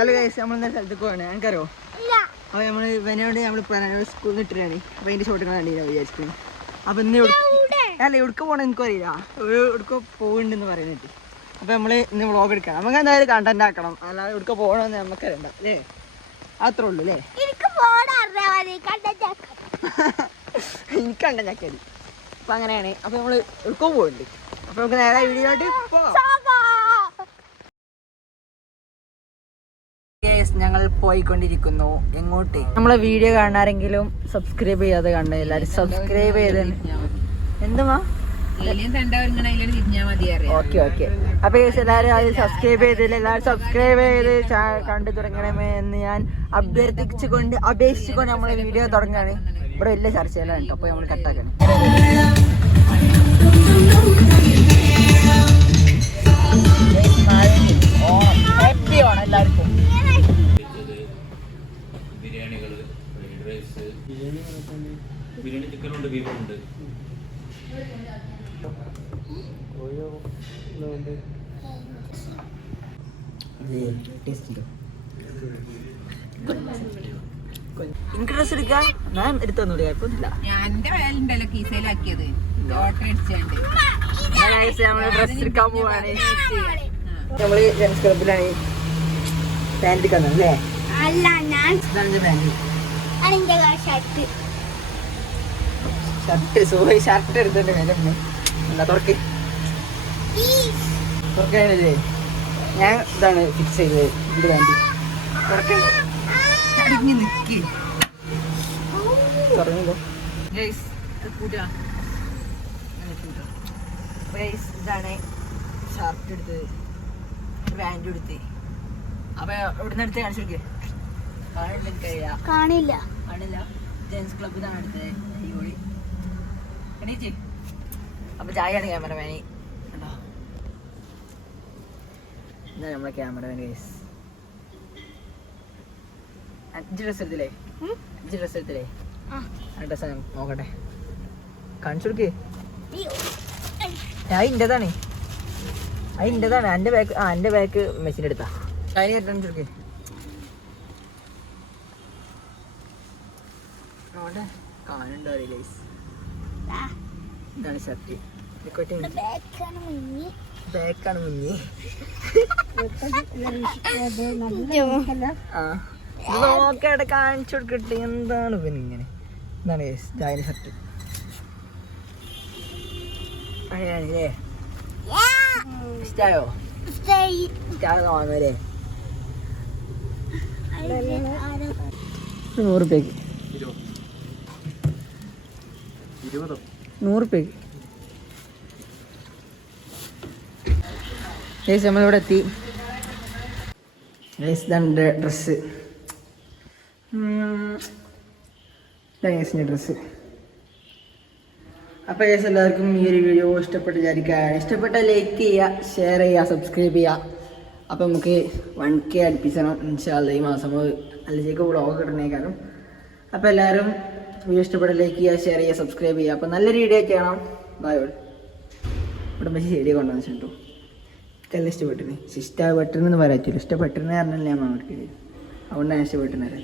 നമ്മളെന്താ സ്ഥലത്തേക്ക് പോകണേ ഞങ്ങൾക്കറിയോ? അപ്പോൾ നമ്മൾ ഇവനോട് നമ്മൾ സ്കൂളിൽ നിന്ന് ഇട്ടിട്ടാണ്. അപ്പോൾ അതിൻ്റെ ഷോട്ടുകൾ കണ്ടില്ല വിചാരിച്ചിട്ട്. അപ്പോൾ ഇന്ന് അല്ല എവിടേക്ക് പോകണം എനിക്കറിയില്ല, എവിടേക്ക് പോകുന്നുണ്ടെന്ന് പറയുന്നിട്ട്. അപ്പോൾ നമ്മൾ ഇന്ന് വ്ളോഗ് എടുക്കണം. നമുക്ക് എന്തായാലും കണ്ടന്റ് ആക്കണം, അല്ലാതെ എവിടേക്ക് പോകണമെന്ന് നമുക്കറിയണ്ട അല്ലേ? അത്രേ ഉള്ളൂ അല്ലേ? എനിക്ക് കണ്ടന്റ് ആക്കിയാൽ മതി. അപ്പോൾ അങ്ങനെയാണ്. അപ്പോൾ നമ്മൾ എവിടേക്കോ പോകുന്നുണ്ട്. അപ്പോൾ നമുക്ക് നേരെ വീഡിയോയിട്ട് പോകാം. ഞങ്ങൾ പോയിക്കൊണ്ടിരിക്കുന്നു. എങ്ങോട്ട്? നമ്മളെ വീഡിയോ കാണാരെങ്കിലും സബ്സ്ക്രൈബ് ചെയ്യാതെ കണ്ട എല്ലാവരും സബ്സ്ക്രൈബ് ചെയ്ത് എന്തുമാ ഓക്കെ ഓക്കെ. അപ്പൊ എല്ലാവരും അത് സബ്സ്ക്രൈബ് ചെയ്തില്ല, എല്ലാവരും സബ്സ്ക്രൈബ് ചെയ്ത് കണ്ടു തുടങ്ങണമേ എന്ന് ഞാൻ അപേക്ഷിച്ചുകൊണ്ട് നമ്മളെ വീഡിയോ തുടങ്ങാണ്. ഇവിടെ വലിയ ചർച്ചയിലാണ് കേട്ടോ. അപ്പൊ നമ്മൾ കട്ടാക്കണം. ഹാപ്പി ആണ് എല്ലാവർക്കും. ബിരിയാണി ചിക്കൻ ഉണ്ട്, ബീഫ് ഉണ്ട്. എനിക്ക് ഡ്രസ് എടുക്കാം, ഞാൻ എടുത്തൊന്നുകൂടി കുഴപ്പമൊന്നുമില്ല. നമ്മള് ഡ്രസ് എടുക്കാൻ പോവാണ്. നമ്മള് ജെൻസ് ക്ലബിലാണ് പാൻറ് എടുക്കുന്നത് അല്ലേ? ഷർട്ട് എടുത്തിട്ട് വില എന്താ തുറക്ക് തുറക്കാനല്ലേ? ഞാൻ ഇതാണ് ഫിക്സ് ചെയ്തത്. ഇത് പാൻറ് തുറക്കി നിൽക്കി തുറന്നോ. ഇതാണ് ഷർട്ട് എടുത്തത്, പാൻറ് എടുത്ത്. അപ്പൊ ഇവിടുന്ന് എടുത്ത് കാണിച്ചു നോക്കിയേ. കാണില്ല കാണില്ല. ജെൻസ് ക്ലബ് ഇതാണ് എടുത്തത്. അടിപൊളി. എണീച്ച്. അപ്പൊ ചായയാണ് ക്യാമറമാന്. ഇതാണ് നമ്മളെ ക്യാമറമാൻ. ഗൈസ് 5 ഡ്രസ് എടുത്തില്ലേ? 5 ഡ്രസ് എടുത്തില്ലേ? ആ ഡ്രസ് നോക്കട്ടെ, കാണിച്ചു കൊടുക്കേ. അതിൻ്റെതാണ് അതിൻ്റെതാണ്. എൻ്റെ ബാക്ക് എൻ്റെ ബാക്ക് മെഷീൻ എടുത്താ അതിന് കാണിച്ചു കൊടുക്കേ. അവിടെ കാണുന്നുണ്ടോ ഗൈസ്? ഇതാണ് ഷർട്ട്. ബാക്കാണ് മുങ്ങി. നോക്കട്ടെ, കാണിച്ചു കൊടുക്കട്ടെ. എന്താണ് പിന്നെ ഇങ്ങനെ? എന്താണ് ജായന് ഷർട്ട്? അങ്ങനെയാണല്ലേ? ഇഷ്ടായോ? ഇഷ്ടായോ വാങ്ങല്ലേ? 100 രൂപയ്ക്ക് 100 രൂപയ്ക്ക്. ഗൈസ് നമ്മളിവിടെ എത്തി. ഗൈസ് ഇതാണ് ഡ്രസ്സ്. ഇതാണ് ഗൈസിൻ്റെ ഡ്രസ്സ്. അപ്പോൾ ഗൈസ് എല്ലാവർക്കും ഈ ഒരു വീഡിയോ ഇഷ്ടപ്പെട്ട് വിചാരിക്കുക. ഇഷ്ടപ്പെട്ടാൽ ലൈക്ക് ചെയ്യുക, ഷെയർ ചെയ്യുക, സബ്സ്ക്രൈബ് ചെയ്യുക. അപ്പോൾ നമുക്ക് 1K അടുപ്പിക്കണം ഇൻഷാ അല്ലാഹ് ഈ മാസം. അല്ലേക്ക് വ്ളോഗ് ഇടണേക്കാളും. അപ്പോൾ എല്ലാവരും വീഡിയോ ഇഷ്ടപ്പെട്ട ലൈക്ക് ചെയ്യുക, ഷെയർ ചെയ്യുക, സബ്സ്ക്രൈബ് ചെയ്യുക. അപ്പോൾ നല്ലൊരു വീഡിയോ ഒക്കെ ആണോ? ബൈ. ഇവിടെ പക്ഷേ ശരിയെ കൊണ്ടുവന്നു വെച്ചിട്ടു. ഇഷ്ടപ്പെട്ടിന് ഇഷ്ടപ്പെട്ടിരുന്ന് പറയാറ്റില്ല. ഇഷ്ടപ്പെട്ടിരുന്ന് പറഞ്ഞല്ലേ ഞാൻ മാമർക്ക്. അതുകൊണ്ടാണ് ഇഷ്ടപ്പെട്ടിരുന്നത്.